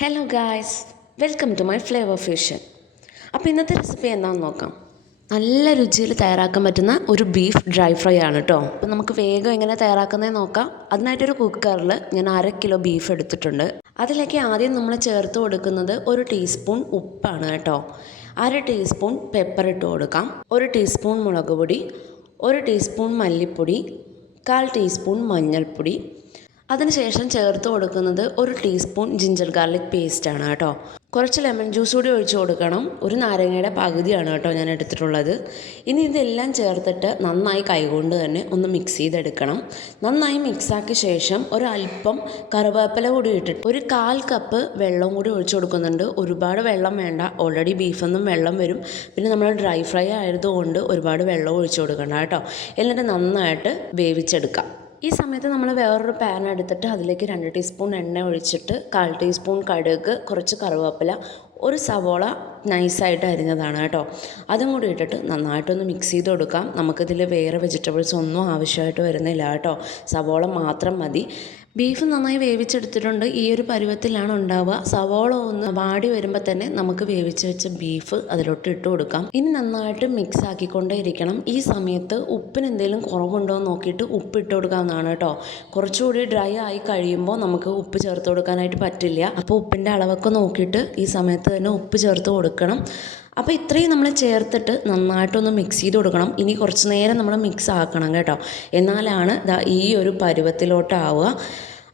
Hello guys, welcome to my Flavour Fusion. അപ്പോൾ ഇന്നത്തെ recipe എന്താണെന്ന് നോക്കാം. നല്ല രുചിയിൽ തയ്യാറാക്കാൻ പറ്റുന്ന ഒരു ബീഫ് ഡ്രൈ ഫ്രൈ ആണ് കേട്ടോ. അപ്പോൾ നമുക്ക് വേഗം എങ്ങനെ തയ്യാറാക്കുന്നതെന്ന് നോക്കാം. അതിനായിട്ടൊരു കുക്കറിൽ ഞാൻ 1/2 കിലോ ബീഫ് എടുത്തിട്ടുണ്ട്. അതിലേക്ക് ആദ്യം നമ്മൾ ചേർത്ത് കൊടുക്കുന്നത് 1 ടീസ്പൂൺ ഉപ്പാണ് കേട്ടോ. 1/2 ടീസ്പൂൺ പെപ്പർ ഇട്ട് കൊടുക്കാം. 1 ടീസ്പൂൺ മുളക് പൊടി, 1 ടീസ്പൂൺ മല്ലിപ്പൊടി, 1/4 ടീസ്പൂൺ മഞ്ഞൾപ്പൊടി. അതിനുശേഷം ചേർത്ത് കൊടുക്കുന്നത് 1 ടീസ്പൂൺ ജിഞ്ചർ ഗാർലിക് പേസ്റ്റാണ് കേട്ടോ. കുറച്ച് ലെമൺ ജ്യൂസ് കൂടി ഒഴിച്ച് കൊടുക്കണം. 1 നാരങ്ങയുടെ പകുതിയാണ് കേട്ടോ ഞാൻ എടുത്തിട്ടുള്ളത്. ഇനി ഇതെല്ലാം ചേർത്തിട്ട് നന്നായി കൈകൊണ്ട് തന്നെ ഒന്ന് മിക്സ് ചെയ്തെടുക്കണം. നന്നായി മിക്സാക്കിയ ശേഷം ഒരല്പം കറിവേപ്പില കൂടി ഇട്ടിട്ട് 1/4 കപ്പ് വെള്ളം കൂടി ഒഴിച്ച് കൊടുക്കുന്നുണ്ട്. ഒരുപാട് വെള്ളം വേണ്ട, ഓൾറെഡി ബീഫൊന്നും വെള്ളം വരും. പിന്നെ നമ്മൾ ഡ്രൈ ഫ്രൈ ആയതുകൊണ്ട് ഒരുപാട് വെള്ളം ഒഴിച്ച് കൊടുക്കണ്ട കേട്ടോ. എന്നിട്ട് നന്നായിട്ട് വേവിച്ചെടുക്കാം. ഈ സമയത്ത് നമ്മൾ വേറൊരു പാൻ എടുത്തിട്ട് അതിലേക്ക് 2 ടീസ്പൂൺ എണ്ണ ഒഴിച്ചിട്ട് 1/4 ടീസ്പൂൺ കടുക്, കുറച്ച് കറിവേപ്പില, 1 സവോള നൈസായിട്ട് അരിഞ്ഞതാണ് കേട്ടോ, അതും കൂടി ഇട്ടിട്ട് നന്നായിട്ടൊന്ന് മിക്സ് ചെയ്ത് കൊടുക്കാം. നമുക്കിതിൽ വേറെ വെജിറ്റബിൾസ് ഒന്നും ആവശ്യമായിട്ട് വരുന്നില്ല കേട്ടോ, സവോള മാത്രം മതി. ബീഫ് നന്നായി വേവിച്ചെടുത്തിട്ടുണ്ട്. ഈ ഒരു പരുവത്തിലാണ് ഉണ്ടാവുക. സവോള ഒന്ന് വാടി വരുമ്പോൾ തന്നെ നമുക്ക് വേവിച്ച് വെച്ച ബീഫ് അതിലോട്ട് ഇട്ട് കൊടുക്കാം. ഇനി നന്നായിട്ട് മിക്സ് ആക്കിക്കൊണ്ടേ ഇരിക്കണം. ഈ സമയത്ത് ഉപ്പിന് എന്തെങ്കിലും കുറവുണ്ടോ എന്ന് നോക്കിയിട്ട് ഉപ്പ് ഇട്ട് കൊടുക്കാവുന്നതാണ് കേട്ടോ. കുറച്ചുകൂടി ഡ്രൈ ആയി കഴിയുമ്പോൾ നമുക്ക് ഉപ്പ് ചേർത്ത് കൊടുക്കാനായിട്ട് പറ്റില്ല. അപ്പോൾ ഉപ്പിൻ്റെ അളവൊക്കെ നോക്കിയിട്ട് ഈ സമയത്ത് തന്നെ ഉപ്പ് ചേർത്ത് കൊടുക്കണം. അപ്പോൾ ഇത്രയും നമ്മൾ ചേർത്തിട്ട് നന്നായിട്ടൊന്ന് മിക്സ് ചെയ്ത് കൊടുക്കണം. ഇനി കുറച്ച് നേരം നമ്മൾ മിക്സ് ആക്കണം കേട്ടോ, എന്നാലാണ് ഈ ഒരു പരുവത്തിലോട്ടാവുക.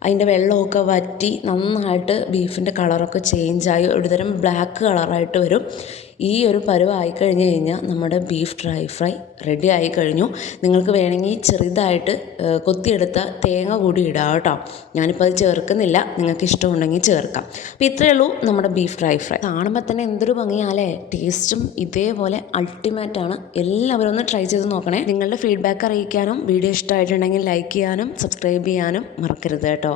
അതിൻ്റെ വെള്ളമൊക്കെ വറ്റി നന്നായിട്ട് ബീഫിൻ്റെ കളറൊക്കെ ചേഞ്ചായി ഒരുതരം ബ്ലാക്ക് കളറായിട്ട് വരും. ഈ ഒരു പരുവമായി കഴിഞ്ഞ് കഴിഞ്ഞാൽ നമ്മുടെ ബീഫ് ഡ്രൈ ഫ്രൈ റെഡി ആയി കഴിഞ്ഞു. നിങ്ങൾക്ക് വേണമെങ്കിൽ ചെറുതായിട്ട് കൊത്തിയെടുത്ത തേങ്ങ കൂടി ഇടാം കേട്ടോ. ഞാനിപ്പോൾ അത് ചേർക്കുന്നില്ല, നിങ്ങൾക്ക് ഇഷ്ടമുണ്ടെങ്കിൽ ചേർക്കാം. അപ്പോൾ ഇത്രയേ ഉള്ളൂ നമ്മുടെ ബീഫ് ഡ്രൈ ഫ്രൈ. കാണുമ്പോൾ തന്നെ എന്തൊരു ഭംഗിയാലേ, ടേസ്റ്റും ഇതേപോലെ അൾട്ടിമേറ്റാണ്. എല്ലാവരും ഒന്ന് ട്രൈ ചെയ്ത് നോക്കണേ. നിങ്ങളുടെ ഫീഡ്ബാക്ക് അറിയിക്കാനും വീഡിയോ ഇഷ്ടമായിട്ടുണ്ടെങ്കിൽ ലൈക്ക് ചെയ്യാനും സബ്സ്ക്രൈബ് ചെയ്യാനും മറക്കരുത് കേട്ടോ.